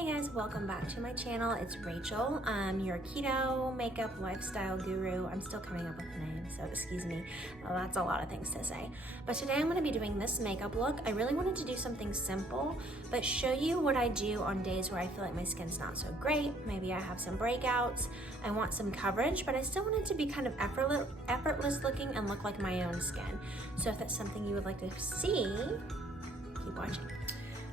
Hey guys, welcome back to my channel. It's Rachel. I'm your keto makeup lifestyle guru. I'm still coming up with the name, so excuse me. That's a lot of things to say. But today I'm going to be doing this makeup look. I really wanted to do something simple, but show you what I do on days where I feel like my skin's not so great. Maybe I have some breakouts. I want some coverage, but I still want it to be kind of effortless looking and look like my own skin. So if that's something you would like to see, keep watching.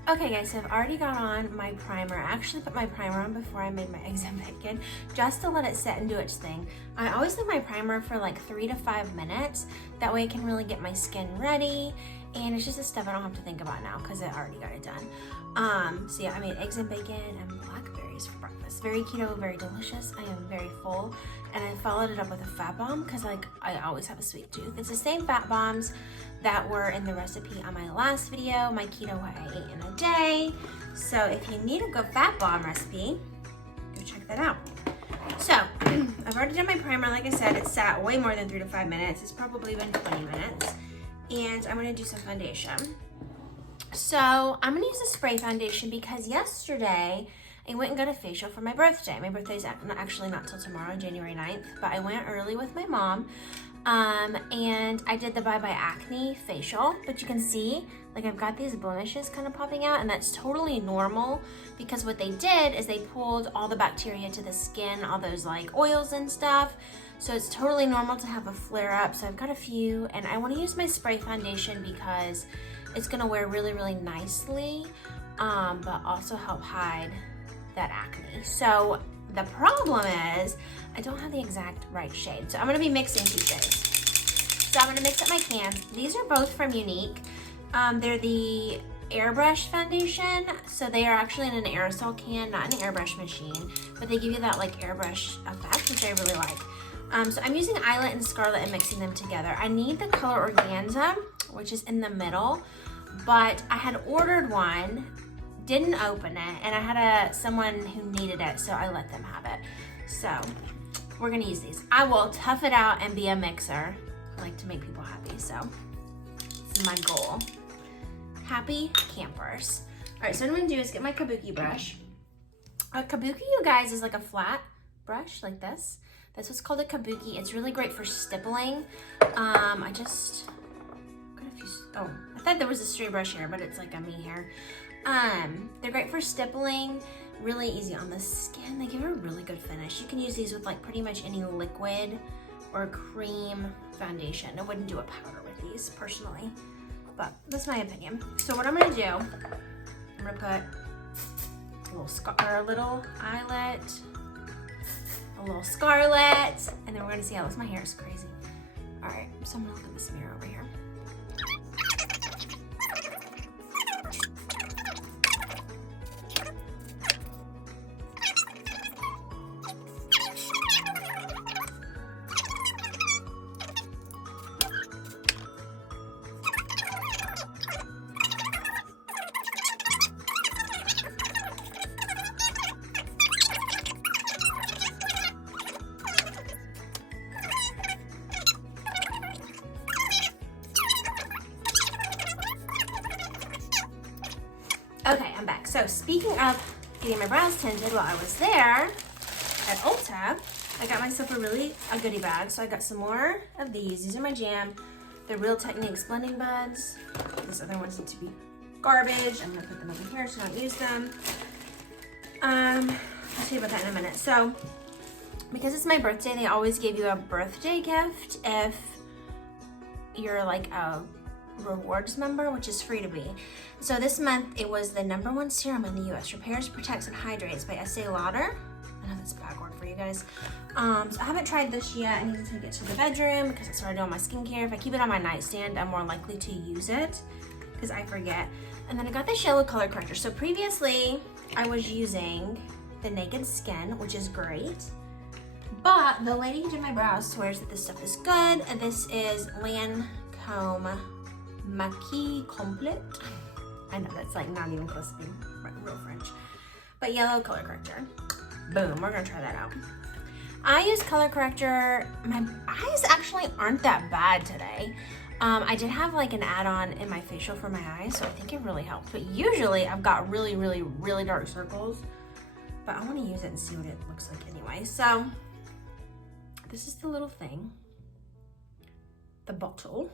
Okay guys, so I've already got on my primer. I actually put my primer on before I made my eggs and bacon, just to let it set and do its thing. I always leave my primer for like 3 to 5 minutes. That way I can really get my skin ready. And it's just the stuff I don't have to think about now because I already got it done. So yeah, I made eggs and bacon and blackberries for breakfast. Very keto, very delicious. I am very full. And I followed it up with a fat bomb because I always have a sweet tooth. It's the same fat bombs that were in the recipe on my last video, my keto what I ate in a day. So if you need a good fat bomb recipe, go check that out. So I've already done my primer. Like I said, it sat way more than 3 to 5 minutes. It's probably been 20 minutes. And I'm gonna do some foundation. So I'm gonna use a spray foundation because yesterday I went and got a facial for my birthday. My birthday's actually not till tomorrow, January 9th, but I went early with my mom. And I did the Bye Bye Acne facial, but you can see, like I've got these blemishes kind of popping out, and that's totally normal because what they did is they pulled all the bacteria to the skin, all those like oils and stuff. So it's totally normal to have a flare up. So I've got a few, and I want to use my spray foundation because it's gonna wear really, really nicely, but also help hide that acne. So the problem is I don't have the exact right shade. So I'm gonna be mixing two shades. So I'm gonna mix up my cans. These are both from Younique. They're the airbrush foundation. So they are actually in an aerosol can, not an airbrush machine, but they give you that like airbrush effect, which I really like. So I'm using Islet and Scarlet and mixing them together. I need the color Organza, which is in the middle, but I had ordered one, didn't open it, and I had someone who needed it, so I let them have it. So we're gonna use these. I will tough it out and be a mixer. I like to make people happy, so this is my goal. Happy campers. All right, so what I'm gonna do is get my kabuki brush. A kabuki, you guys, is like a flat brush like this. That's what's called a kabuki. It's really great for stippling. I just got a few, oh, I thought there was a stray brush here, but it's like a me hair. They're great for stippling, really easy on the skin. They give a really good finish. You can use these with like pretty much any liquid or cream foundation. I wouldn't do a powder with these personally, but that's my opinion. So what I'm gonna do, I'm gonna put a little eyelet, a little Scarlet, and then we're gonna see how this, my hair is crazy. All right, so I'm gonna look at this mirror over here. Okay, I'm back. So speaking of getting my brows tinted, while I was there at Ulta, I got myself a goodie bag. So I got some more of these. These are my jam. They're Real Techniques blending buds. These other ones need to be garbage. I'm gonna put them over here so I don't use them. I'll tell you about that in a minute. So because it's my birthday, they always give you a birthday gift if you're like a rewards member, which is free to be. So this month it was the #1 serum in the US, Repairs, Protects, and Hydrates by Estee Lauder. I know that's a bad word for you guys. So I haven't tried this yet. I need to take it to the bedroom because that's where I do all my skincare. If I keep it on my nightstand, I'm more likely to use it because I forget. And then I got this yellow color corrector. So previously I was using the Naked Skin, which is great. But the lady who did my brows swears that this stuff is good. And this is Lancome Maquis Complete. I know that's like not even close to being real French. But yellow color corrector. Boom, we're gonna try that out. I use color corrector. My eyes actually aren't that bad today. I did have like an add-on in my facial for my eyes, so I think it really helped. But usually I've got really, really, really dark circles, but I want to use it and see what it looks like anyway. So this is the little thing, the bottle.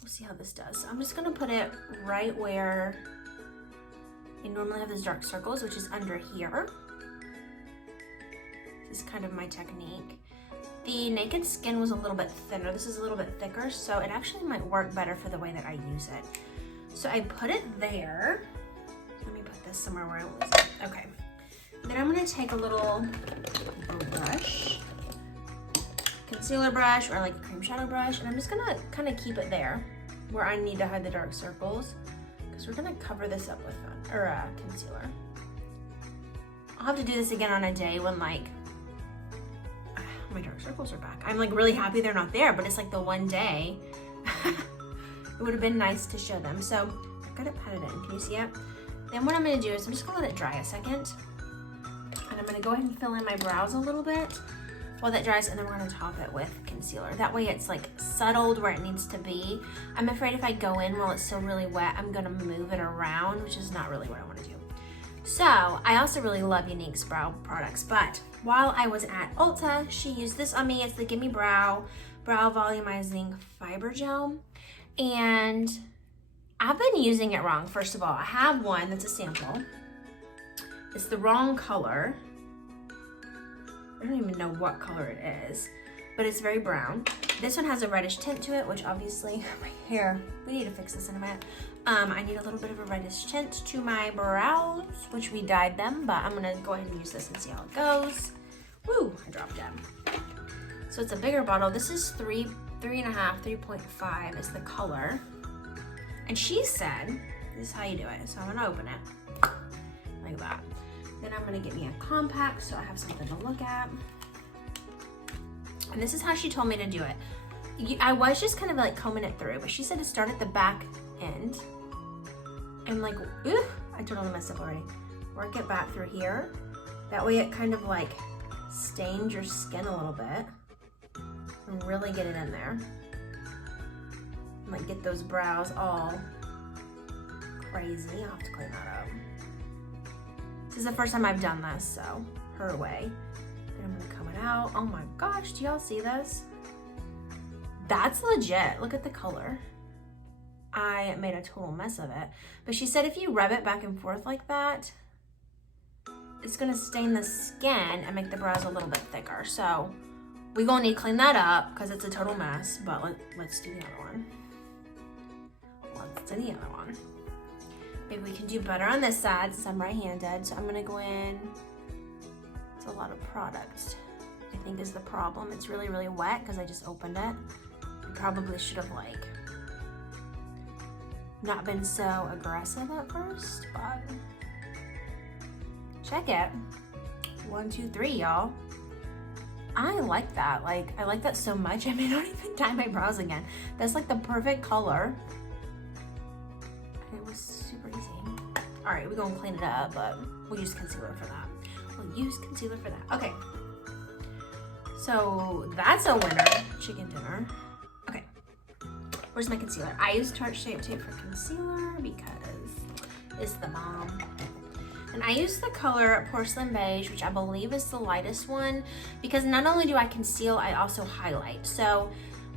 We'll see how this does. So I'm just gonna put it right where you normally have those dark circles, which is under here. This is kind of my technique. The Naked Skin was a little bit thinner. This is a little bit thicker, so it actually might work better for the way that I use it. So I put it there. Let me put this somewhere where I lose it. Okay. Then I'm gonna take a little brush, concealer brush, or like a cream shadow brush, and I'm just gonna kind of keep it there where I need to hide the dark circles, because we're gonna cover this up with concealer. I'll have to do this again on a day when like my dark circles are back. I'm like really happy they're not there, but it's like the one day it would have been nice to show them. So I've got it patted in. Can you see it? Then what I'm gonna do is I'm just gonna let it dry a second, and I'm gonna go ahead and fill in my brows a little bit while that dries, and then we're gonna top it with concealer. That way it's like settled where it needs to be. I'm afraid if I go in while it's still really wet, I'm gonna move it around, which is not really what I wanna do. So I also really love Younique's brow products, but while I was at Ulta, she used this on me. It's the Gimme Brow Volumizing Fiber Gel, and I've been using it wrong. First of all, I have one that's a sample. It's the wrong color. I don't even know what color it is, but it's very brown. This one has a reddish tint to it, which obviously my hair, we need to fix this in a minute. I need a little bit of a reddish tint to my brows, which we dyed them, but I'm gonna go ahead and use this and see how it goes. Woo, I dropped it. So it's a bigger bottle. This is 3.5 is the color. And she said, this is how you do it. So I'm gonna open it, like that. Then I'm gonna get me a compact so I have something to look at. And this is how she told me to do it. I was just kind of like combing it through, but she said to start at the back end. And like, ooh, I totally messed up already. Work it back through here. That way it kind of like stains your skin a little bit. And really get it in there. And like get those brows all crazy. I'll have to clean that up. This is the first time I've done this, so her way. Then I'm gonna comb it out. Oh my gosh, do y'all see this? That's legit. Look at the color. I made a total mess of it. But she said if you rub it back and forth like that, it's gonna stain the skin and make the brows a little bit thicker. So we're gonna need to clean that up because it's a total mess, but let's do the other one. Let's do the other one. Maybe we can do better on this side since I'm right-handed. So I'm gonna go in. It's a lot of product, I think, is the problem. It's really, really wet because I just opened it. I probably should have like not been so aggressive at first, but check it. 1, 2, 3, y'all. I like that. Like, I like that so much. I may not even dye my brows again. That's like the perfect color. It was super easy. All right, we're gonna clean it up, but we'll use concealer for that. We'll use concealer for that. Okay. So that's a winner. Chicken dinner. Okay. Where's my concealer? I use Tarte Shape Tape for concealer because it's the bomb. And I use the color Porcelain Beige, which I believe is the lightest one, because not only do I conceal, I also highlight. So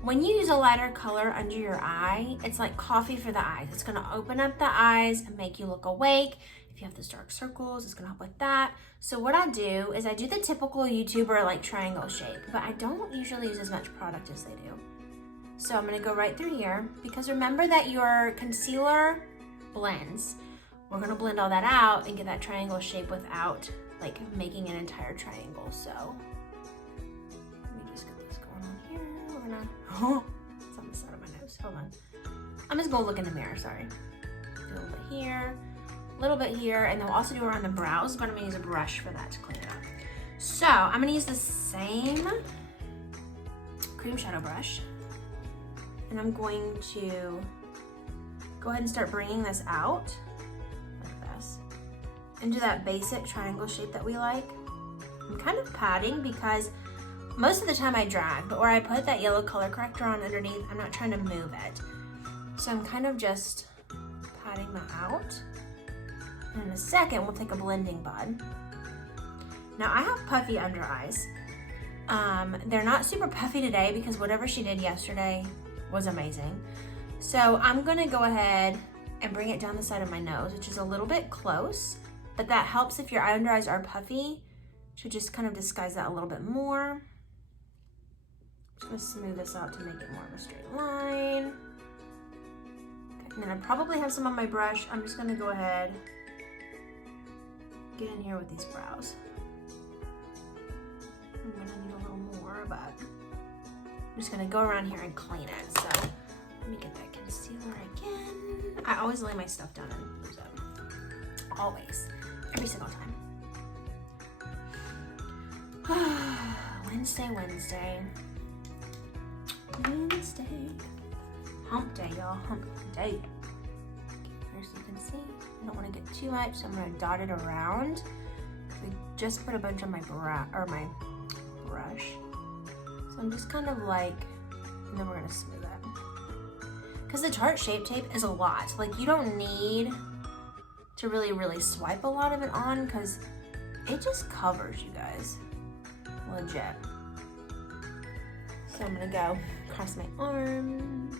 when you use a lighter color under your eye, it's like coffee for the eyes. It's gonna open up the eyes and make you look awake. If you have those dark circles, it's gonna help with that. So what I do is I do the typical YouTuber like triangle shape, but I don't usually use as much product as they do. So I'm gonna go right through here, because remember that your concealer blends. We're gonna blend all that out and get that triangle shape without like making an entire triangle. So let me just get this going on here. We're gonna, oh, it's on the side of my nose, hold on. I'm just gonna look in the mirror, sorry. Do a little bit here, a little bit here, and then we'll also do around the brows, but I'm gonna use a brush for that to clean it up. So I'm gonna use the same cream shadow brush, and I'm going to go ahead and start bringing this out into that basic triangle shape that we like. I'm kind of patting because most of the time I drag, but where I put that yellow color corrector on underneath, I'm not trying to move it. So I'm kind of just patting that out. And in a second, we'll take a blending bud. Now I have puffy under eyes. They're not super puffy today because whatever she did yesterday was amazing. So I'm gonna go ahead and bring it down the side of my nose, which is a little bit close, but that helps if your under eyes are puffy to just kind of disguise that a little bit more. I'm just gonna smooth this out to make it more of a straight line. Okay, and then I probably have some on my brush. I'm just gonna go ahead, get in here with these brows. I'm gonna need a little more, but I'm just gonna go around here and clean it. So let me get that concealer again. I always lay my stuff down and lose it. Always, every single time. Wednesday. Hump day, y'all, hump day. Here, so you can see, I don't want to get too much, so I'm going to dot it around. I just put a bunch on my brow, or my brush. So I'm just kind of like, and then we're going to smooth it. Because the Tarte Shape Tape is a lot. Like, you don't need to really swipe a lot of it on, because it just covers, you guys. Legit. So I'm gonna go across my arms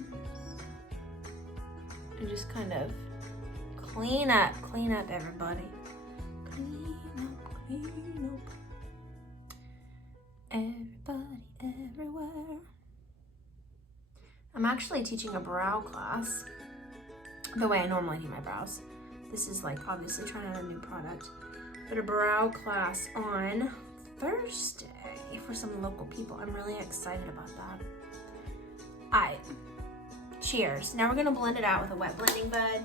and just kind of clean up everybody. Clean up. Everybody, everywhere. I'm actually teaching a brow class the way I normally do my brows. This is like obviously trying out a new product, but a brow class on Thursday for some local people. I'm really excited about that. Alright, cheers. Now we're gonna blend it out with a wet blending bud.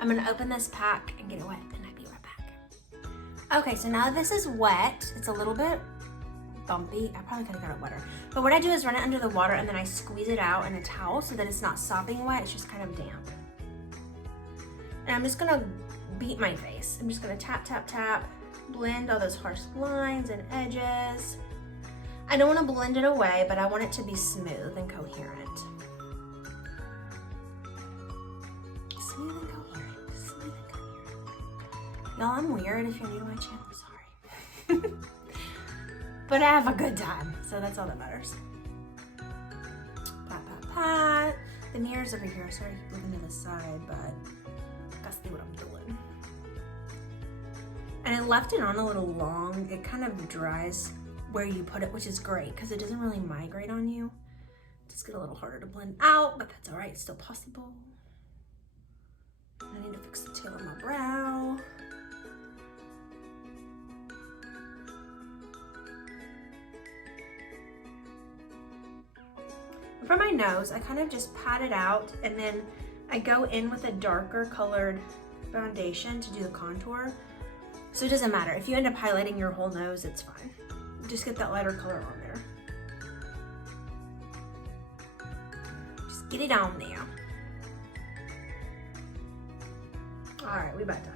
I'm gonna open this pack and get it wet, and I'll be right back. Okay, so now that this is wet, it's a little bit bumpy. I probably could have got it wetter. But what I do is run it under the water and then I squeeze it out in a towel so that it's not sopping wet, it's just kind of damp. And I'm just gonna beat my face. I'm just gonna tap, blend all those harsh lines and edges. I don't want to blend it away, but I want it to be smooth and coherent. Smooth and coherent. Y'all, I'm weird if you're new to my channel, sorry. But I have a good time, so that's all that matters. Pat. The mirror's over here. Sorry to keep looking to the side, but I gotta see what I'm doing. And I left it on a little long. It kind of dries where you put it, which is great because it doesn't really migrate on you. Just get a little harder to blend out, but that's all right, it's still possible. I need to fix the tail of my brow. For my nose, I kind of just pat it out and then I go in with a darker colored foundation to do the contour. So it doesn't matter. If you end up highlighting your whole nose, it's fine. Just get that lighter color on there. Just get it on there. All right, we about done.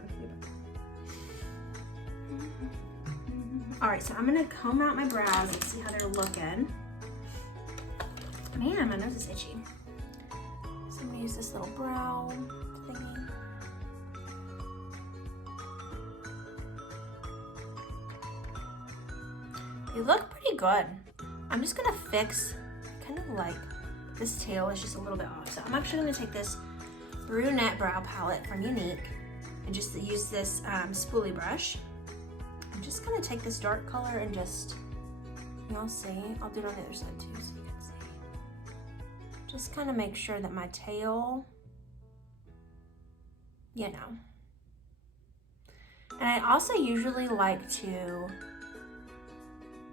All right, so I'm gonna comb out my brows and see how they're looking. Man, my nose is itchy. So I'm gonna use this little brow thingy. They look pretty good. I'm just gonna fix, kind of like, this tail is just a little bit off. So I'm actually gonna take this brunette brow palette from Younique and just use this spoolie brush. I'm just gonna take this dark color and just, you'll see, I'll do it on the other side too so you can see. Just kind of make sure that my tail, you know. And I also usually like to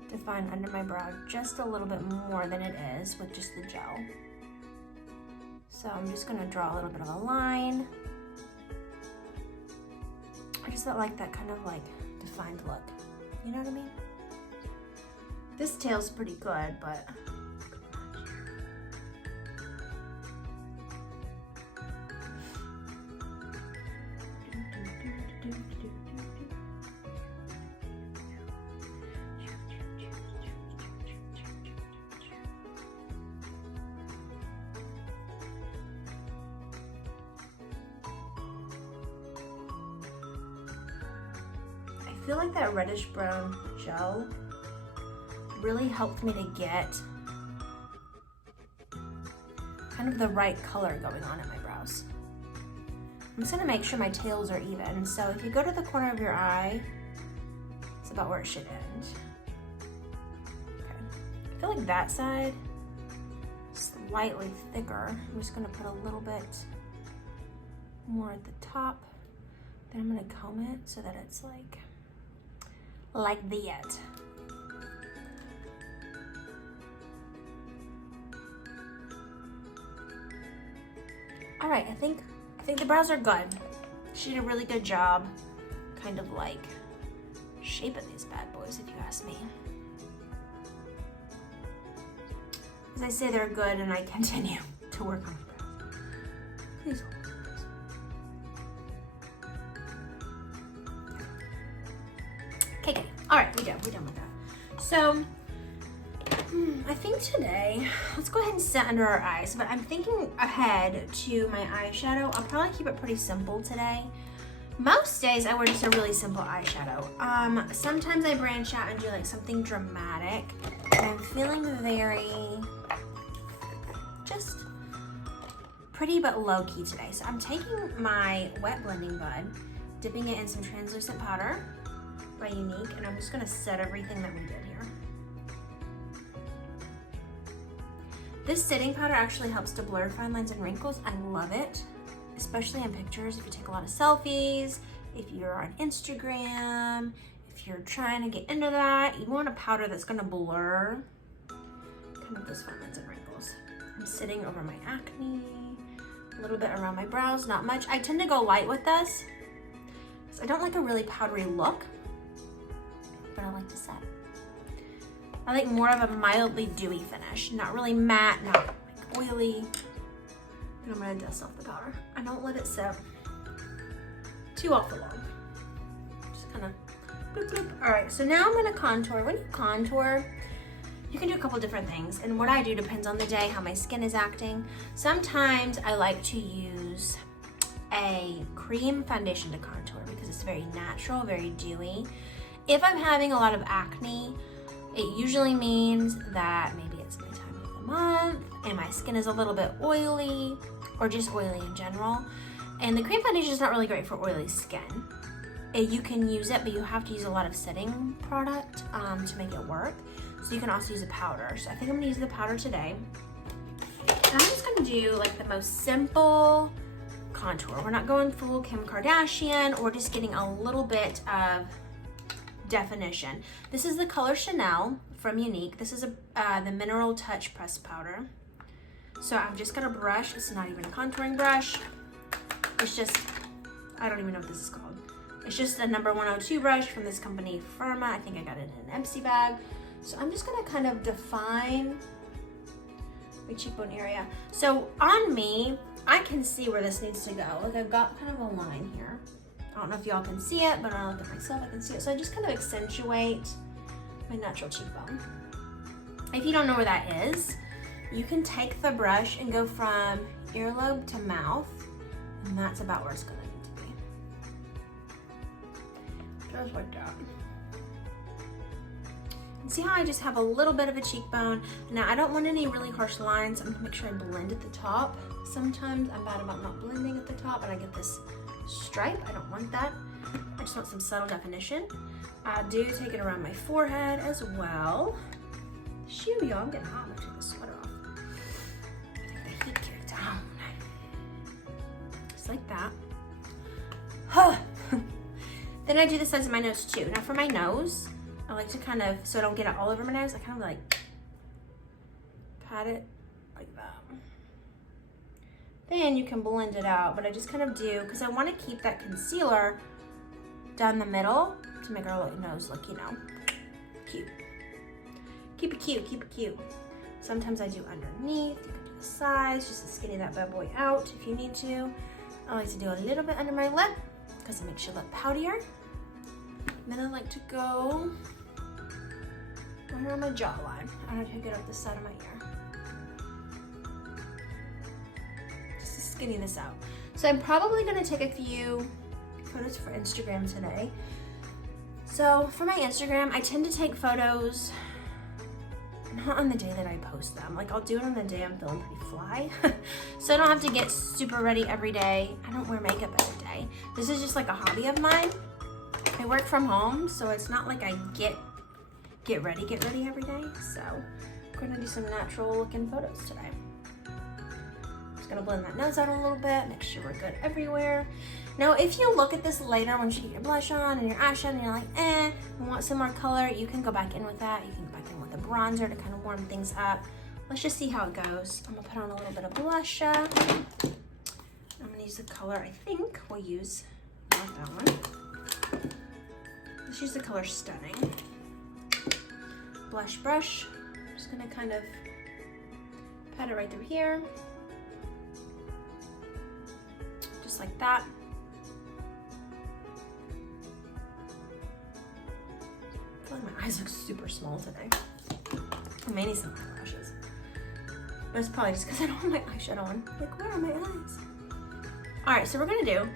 define under my brow just a little bit more than it is with just the gel. So I'm just gonna draw a little bit of a line. I just like that kind of like defined look. You know what I mean? This tail's pretty good, but feel like that reddish brown gel really helped me to get kind of the right color going on in my brows. I'm just gonna make sure my tails are even. So if you go to the corner of your eye, it's about where it should end. Okay. I feel like that side is slightly thicker. I'm just gonna put a little bit more at the top. Then I'm gonna comb it so that it's like that. All right, I think the brows are good. She did a really good job kind of like shaping these bad boys, if you ask me. As I say, they're good and I continue to work on my brows. Please hold. Okay, good. All right, we're done with that. So, I think today, let's go ahead and set under our eyes, but I'm thinking ahead to my eyeshadow. I'll probably keep it pretty simple today. Most days I wear just a really simple eyeshadow. Sometimes I branch out and do like something dramatic, and I'm feeling very, just pretty but low key today. So I'm taking my wet blending bud, dipping it in some translucent powder by Younique, and I'm just gonna set everything that we did here. This setting powder actually helps to blur fine lines and wrinkles. I love it, especially in pictures. If you take a lot of selfies, if you're on Instagram, if you're trying to get into that, you want a powder that's gonna blur kind of those fine lines and wrinkles. I'm sitting over my acne, a little bit around my brows, not much. I tend to go light with this, because I don't like a really powdery look, but I like to set. I like more of a mildly dewy finish, not really matte, not like oily. And I'm gonna dust off the powder. I don't let it sit too awful long. Just kind of bloop, bloop. All right, so now I'm gonna contour. When you contour, you can do a couple different things. And what I do depends on the day, how my skin is acting. Sometimes I like to use a cream foundation to contour because it's very natural, very dewy. If I'm having a lot of acne, it usually means that maybe it's my time of the month and my skin is a little bit oily or just oily in general. And the cream foundation is not really great for oily skin. You can use it, but you have to use a lot of setting product to make it work. So you can also use a powder. So I think I'm gonna use the powder today. And I'm just gonna do like the most simple contour. We're not going full Kim Kardashian. We're just getting a little bit of definition. This is the color Chanel from Younique. This is the Mineral Touch Pressed Powder. So I'm just gonna brush. It's not even a contouring brush. It's just, I don't even know what this is called. It's just a number 102 brush from this company, Firma. I think I got it in an empty bag. So I'm just gonna kind of define my cheekbone area. So on me, I can see where this needs to go. Like I've got kind of a line here. I don't know if y'all can see it, but when I look at myself, I can see it. So I just kind of accentuate my natural cheekbone. If you don't know where that is, you can take the brush and go from earlobe to mouth, and that's about where it's gonna need to be. Just like that. And see how I just have a little bit of a cheekbone? Now I don't want any really harsh lines. I'm gonna make sure I blend at the top. Sometimes I'm bad about not blending at the top and I get this stripe. I don't want that. I just want some subtle definition. I do take it around my forehead as well. Shoo, y'all, I'm getting hot. I'm gonna take the sweater off. I think the heat kicked down. Just like that. Then I do the sides of my nose too. Now for my nose, I like to kind of, so I don't get it all over my nose, I kind of like pat it like that. Then you can blend it out, but I just kind of do, because I want to keep that concealer down the middle to make our nose look, you know, cute. Keep it cute, keep it cute. Sometimes I do underneath, you can do the sides, just to skinny that bad boy out if you need to. I like to do a little bit under my lip, because it makes you look poutier. And then I like to go right around my jawline. I'm gonna take it up the side of my ear. Just to skinny this out. So I'm probably gonna take a few photos for Instagram today. So for my Instagram, I tend to take photos not on the day that I post them. Like I'll do it on the day I'm feeling pretty fly. So I don't have to get super ready every day. I don't wear makeup every day. This is just like a hobby of mine. I work from home, so it's not like I get ready every day. So we're gonna do some natural looking photos today. Just gonna blend that nose out a little bit, make sure we're good everywhere. Now, if you look at this later, once you get your blush on and your eyeshadow and you're like, you want some more color, you can go back in with that. You can go back in with a bronzer to kind of warm things up. Let's just see how it goes. I'm gonna put on a little bit of blush. I'm gonna use the color I think we'll use, not that one. Let's use the color Stunning. Blush brush. I'm just gonna kind of pat it right through here. Just like that. I feel like my eyes look super small today. I may need some eyelashes. But it's probably just because I don't have my eyeshadow on. Like, where are my eyes? Alright, so we're gonna do,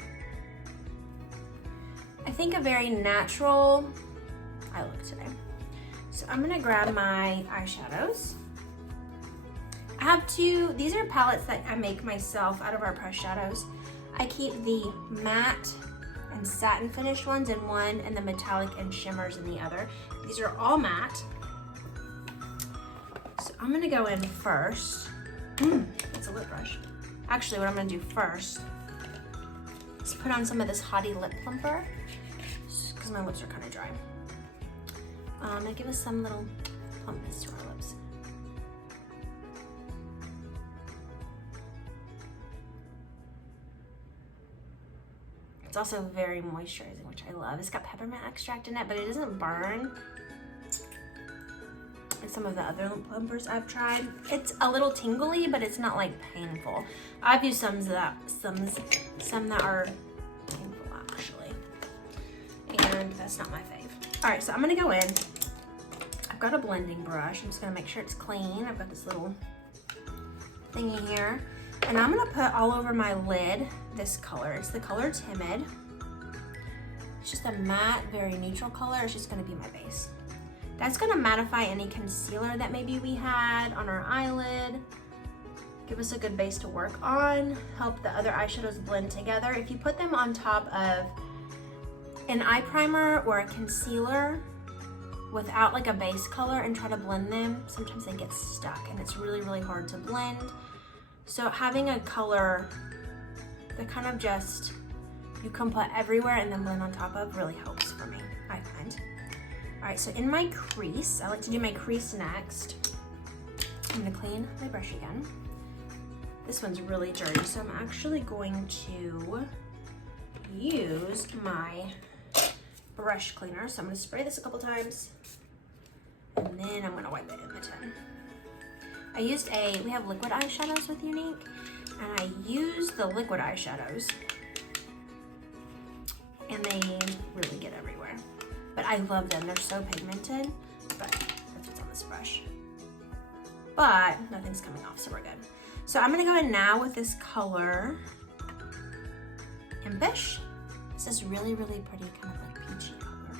I think, a very natural eye look today. So I'm gonna grab my eyeshadows. I have two, these are palettes that I make myself out of our pressed shadows. I keep the matte and satin finish ones in one and the metallic and shimmers in the other. These are all matte. So I'm gonna go in first. It's a lip brush. Actually, what I'm gonna do first is put on some of this Hottie Lip Plumper because my lips are kind of dry. I'm gonna give us some little plumpness to our lips. It's also very moisturizing, which I love. It's got peppermint extract in it, but it doesn't burn like some of the other lip plumpers I've tried. It's a little tingly, but it's not like painful. I've used some that are painful actually, and that's not my fave. All right, so I'm gonna go in. I've got a blending brush. I'm just gonna make sure it's clean. I've got this little thingy here. And I'm gonna put all over my lid this color. It's the color Timid. It's just a matte, very neutral color. It's just gonna be my base. That's gonna mattify any concealer that maybe we had on our eyelid. Give us a good base to work on. Help the other eyeshadows blend together. If you put them on top of an eye primer or a concealer without like a base color and try to blend them, sometimes they get stuck and it's really, really hard to blend. So having a color that kind of just, you can put everywhere and then blend on top of really helps for me, I find. All right, so in my crease, I like to do my crease next. I'm gonna clean my brush again. This one's really dirty, so I'm actually going to use my brush cleaner. So I'm gonna spray this a couple times and then I'm gonna wipe it in the tin. We have liquid eyeshadows with Younique, and I use the liquid eyeshadows, and they really get everywhere. But I love them, they're so pigmented, but that's what's on this brush. But nothing's coming off, so we're good. So I'm gonna go in now with this color, Impish. It's this really, really pretty kind of like peachy color.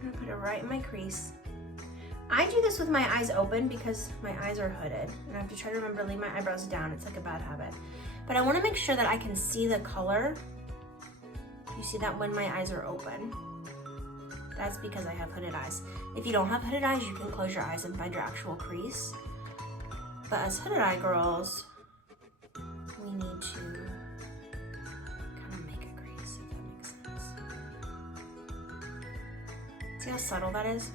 I'm gonna put it right in my crease. I do this with my eyes open because my eyes are hooded and I have to try to remember to leave my eyebrows down. It's like a bad habit. But I want to make sure that I can see the color. You see that when my eyes are open. That's because I have hooded eyes. If you don't have hooded eyes, you can close your eyes and find your actual crease. But as hooded eye girls, we need to kind of make a crease, if that makes sense. See how subtle that is?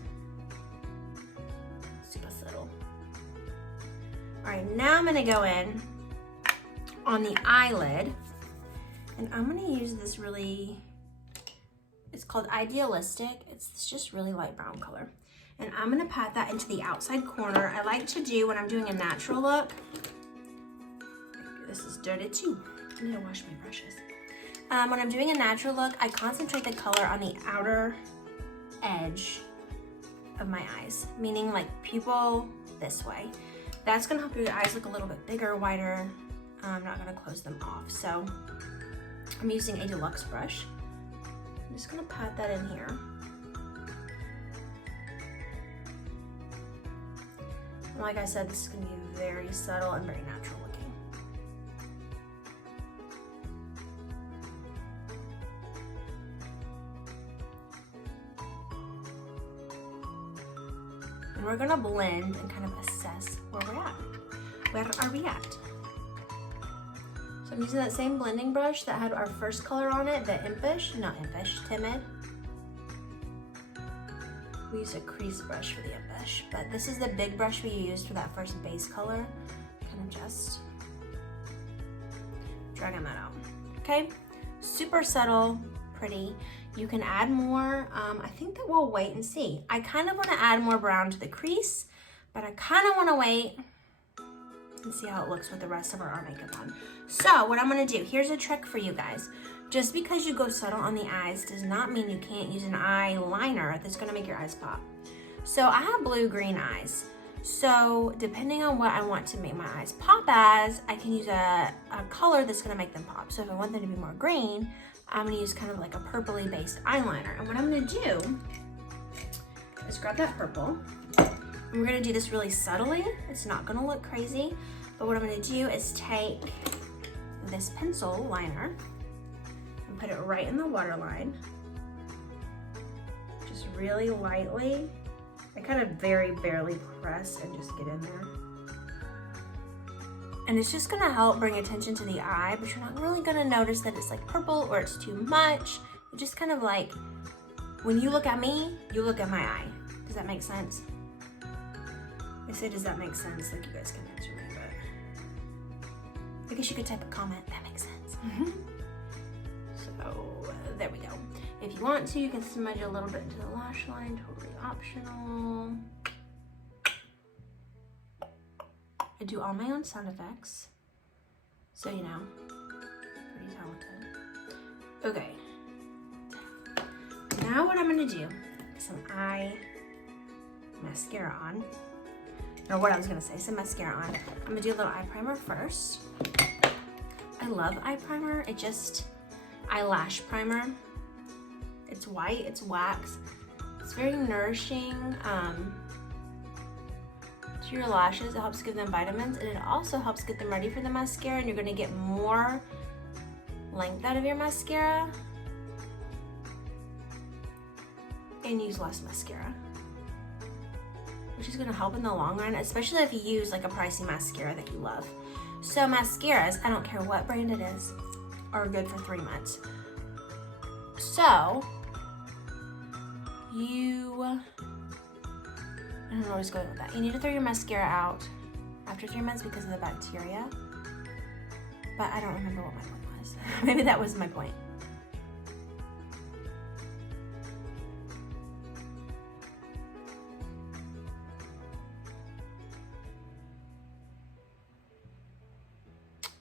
All right, now I'm gonna go in on the eyelid and I'm gonna use this really, it's called Idealistic. It's just really light brown color. And I'm gonna pat that into the outside corner. I like to do when I'm doing a natural look. This is dirty too. I need to wash my brushes. When I'm doing a natural look, I concentrate the color on the outer edge of my eyes, meaning like pupil this way. That's gonna help your eyes look a little bit bigger, wider. I'm not gonna close them off. So I'm using a deluxe brush. just gonna pat that in here. And like I said, this is gonna be very subtle and very natural looking. And we're gonna blend and kind of assess where we're at. Where are we at? So I'm using that same blending brush that had our first color on it, the Timid. We use a crease brush for the Impish, but this is the big brush we used for that first base color. Kind of just dragging that out. Okay, super subtle, pretty. You can add more. I think that we'll wait and see. I kind of want to add more brown to the crease, but I kind of want to wait and see how it looks with the rest of our eye makeup on. So what I'm gonna do, here's a trick for you guys. Just because you go subtle on the eyes does not mean you can't use an eyeliner that's gonna make your eyes pop. So I have blue-green eyes. So depending on what I want to make my eyes pop as, I can use a color that's gonna make them pop. So if I want them to be more green, I'm gonna use kind of like a purpley based eyeliner. And what I'm gonna do is grab that purple. And we're gonna do this really subtly. It's not gonna look crazy, but what I'm gonna do is take this pencil liner and put it right in the waterline. Just really lightly. I kind of very barely press and just get in there. And it's just gonna help bring attention to the eye, but you're not really gonna notice that it's like purple or it's too much. It's just kind of like, when you look at me, you look at my eye. Does that make sense? I say, does that make sense? Like, you guys can answer me, but I guess you could type a comment. That makes sense. So there we go. If you want to, you can smudge a little bit into the lash line. Totally optional. I do all my own sound effects, so you know, pretty talented. Okay. Now what I'm gonna do is some eye mascara on. Or what I was gonna say, some mascara on. I'm gonna do a little eye primer first. I love eye primer. Eyelash primer. It's white, it's wax. It's very nourishing to your lashes. It helps give them vitamins, and it also helps get them ready for the mascara, and you're gonna get more length out of your mascara and use less mascara, which is gonna help in the long run, especially if you use like a pricey mascara that you love. So mascaras, I don't care what brand it is, are good for 3 months. So I don't know where I was going with that. You need to throw your mascara out after 3 months because of the bacteria. But I don't remember what my point was. Maybe that was my point.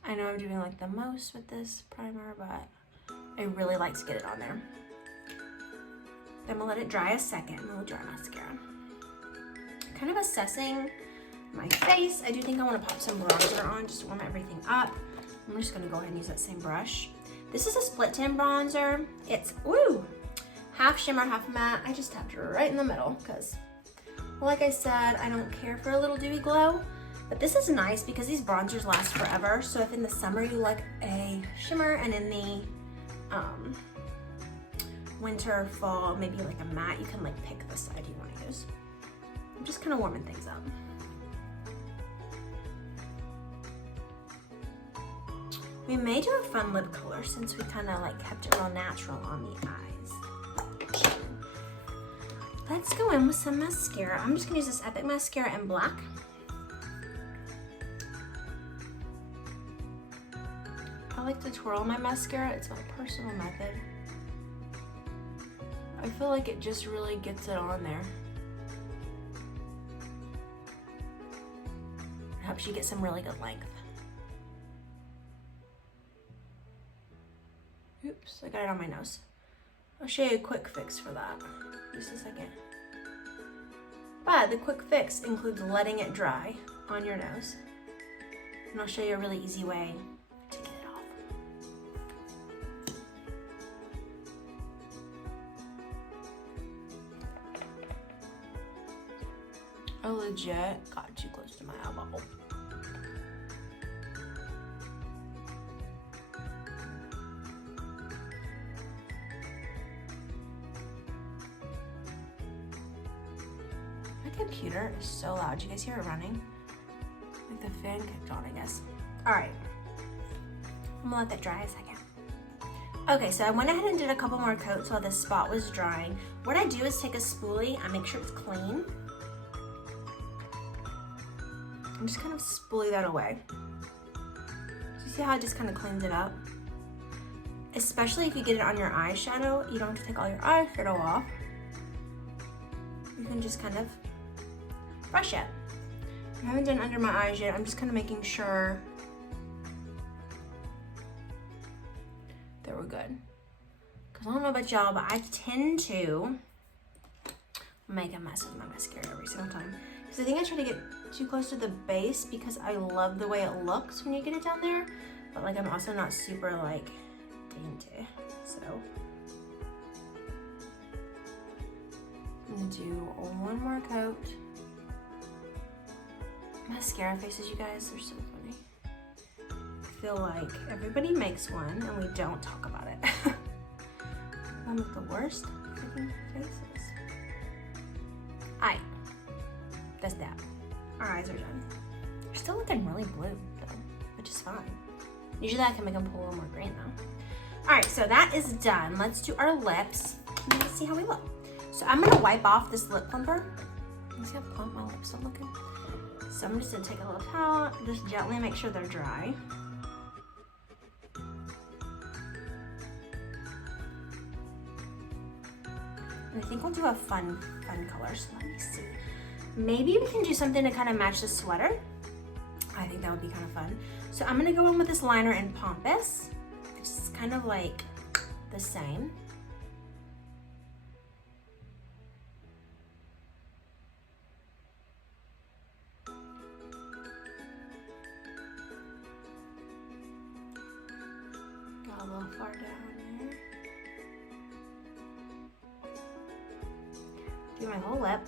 I know I'm doing like the most with this primer, but I really like to get it on there. Then I'm gonna let it dry a second, and we'll dry mascara. Kind of assessing my face. I do think I want to pop some bronzer on just to warm everything up. I'm just gonna go ahead and use that same brush. This is a split tin bronzer. It's, half shimmer, half matte. I just tapped it right in the middle because, like I said, I don't care for a little dewy glow. But this is nice because these bronzers last forever. So if in the summer you like a shimmer and in the winter, fall, maybe like a matte, you can like pick the side you want to use. I'm just kind of warming things up. We may do a fun lip color since we kind of like kept it real natural on the eyes. Let's go in with some mascara. I'm just gonna use this Epic mascara in black. I like to twirl my mascara. It's my personal method. I feel like it just really gets it on there. It helps you get some really good length. Oops, I got it on my nose. I'll show you a quick fix for that. Just a second. But the quick fix includes letting it dry on your nose. And I'll show you a really easy way to get it off. I legit got too close to my eyeball. My computer is so loud. Do you guys hear it running? Like the fan kicked on, I guess. All right, I'm gonna let that dry a second. Okay, so I went ahead and did a couple more coats while this spot was drying. What I do is take a spoolie, I make sure it's clean. I'm just kind of spoolie that away. So you see how it just kind of cleans it up? Especially if you get it on your eyeshadow, you don't have to take all your eyeshadow off. You can just kind of brush it. I haven't done under my eyes yet. I'm just kind of making sure that we're good. Because I don't know about y'all, but I tend to make a mess with my mascara every single time. Because I think I try to get too close to the base because I love the way it looks when you get it down there. But like I'm also not super like dainty. So I'm gonna do one more coat. Mascara faces, you guys, they're so funny. I feel like everybody makes one and we don't talk about it. I'm the worst freaking faces. Alright, that's that. Our eyes are done. They're still looking really blue though, which is fine. Usually I can make them pull a little more green though. Alright, so that is done. Let's do our lips and let's see how we look. So I'm gonna wipe off this lip plumper. You see how plump my lips are looking? So I'm just gonna take a little towel, just gently make sure they're dry. And I think we'll do a fun color, so let me see. Maybe we can do something to kind of match the sweater. I think that would be kind of fun. So I'm gonna go in with this liner in Pompous. It's kind of like the same. Got a little far down there. Do my whole lip.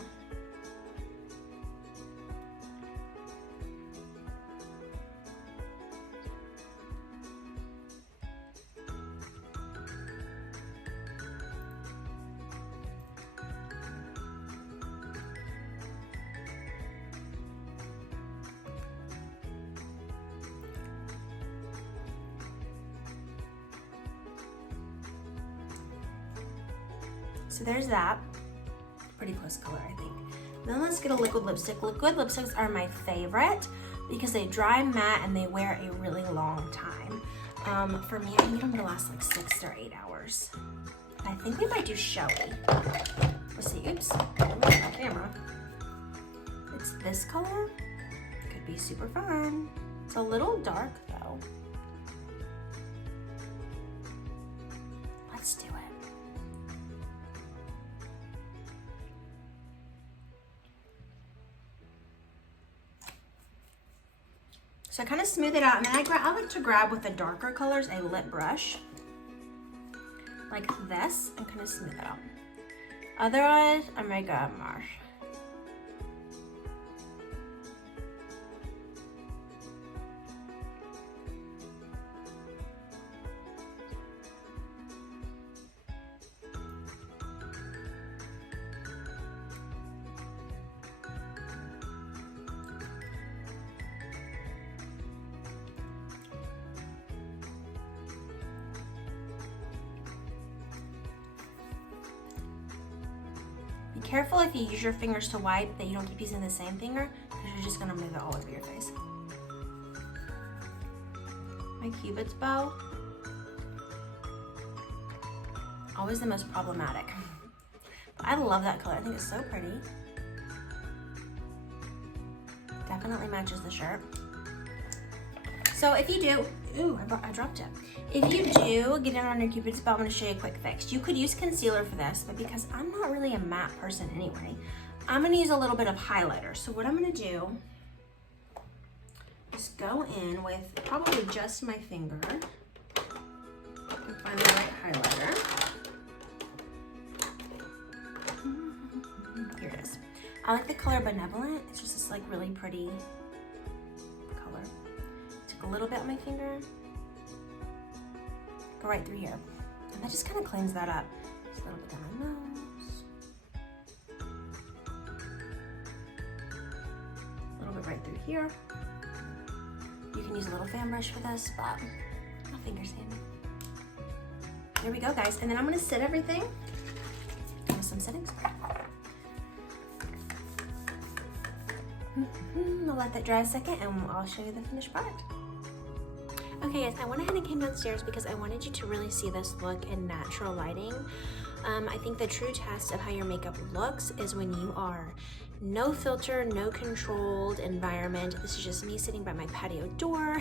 So there's that. Pretty close color, I think. Then let's get a liquid lipstick. Liquid lipsticks are my favorite because they dry matte and they wear a really long time. For me, I need them to last like 6 or 8 hours. I think we might do Showy. Let's see, oops, my camera. It's this color. Could be super fun. It's a little dark though. Let's do it. So I kind of smooth it out, and then I like to grab with the darker colors a lip brush, like this, and kind of smooth it out. Otherwise, I may grab Marsh. Be careful if you use your fingers to wipe that you don't keep using the same finger because you're just gonna move it all over your face. My Cupid's bow, always the most problematic. But I love that color, I think it's so pretty. Definitely matches the shirt. So if you do, ooh, I dropped it. If you do get it on your Cupid's bow, I'm gonna show you a quick fix. You could use concealer for this, but because I'm not really a matte person anyway, I'm gonna use a little bit of highlighter. So what I'm gonna do is go in with probably just my finger and find the right highlighter. Here it is. I like the color Benevolent. It's just this like really pretty color. Took a little bit on my finger. Go right through here. And that just kind of cleans that up. Just a little bit down my nose. A little bit right through here. You can use a little fan brush for this, but no fingers handy. Here we go, guys. And then I'm gonna sit everything with some setting spray. I'll let that dry a second and I'll show you the finished product. Okay guys, I went ahead and came downstairs because I wanted you to really see this look in natural lighting. I think the true test of how your makeup looks is when you are no filter, no controlled environment. This is just me sitting by my patio door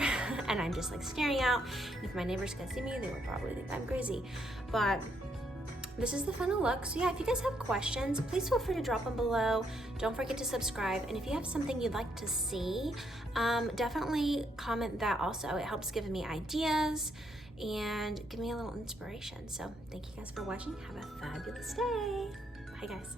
and I'm just like staring out. And if my neighbors could see me, they would probably think I'm crazy. But this is the final look. So yeah, if you guys have questions, please feel free to drop them below. Don't forget to subscribe. And if you have something you'd like to see, definitely comment that also. It helps give me ideas and give me a little inspiration. So thank you guys for watching. Have a fabulous day. Bye guys.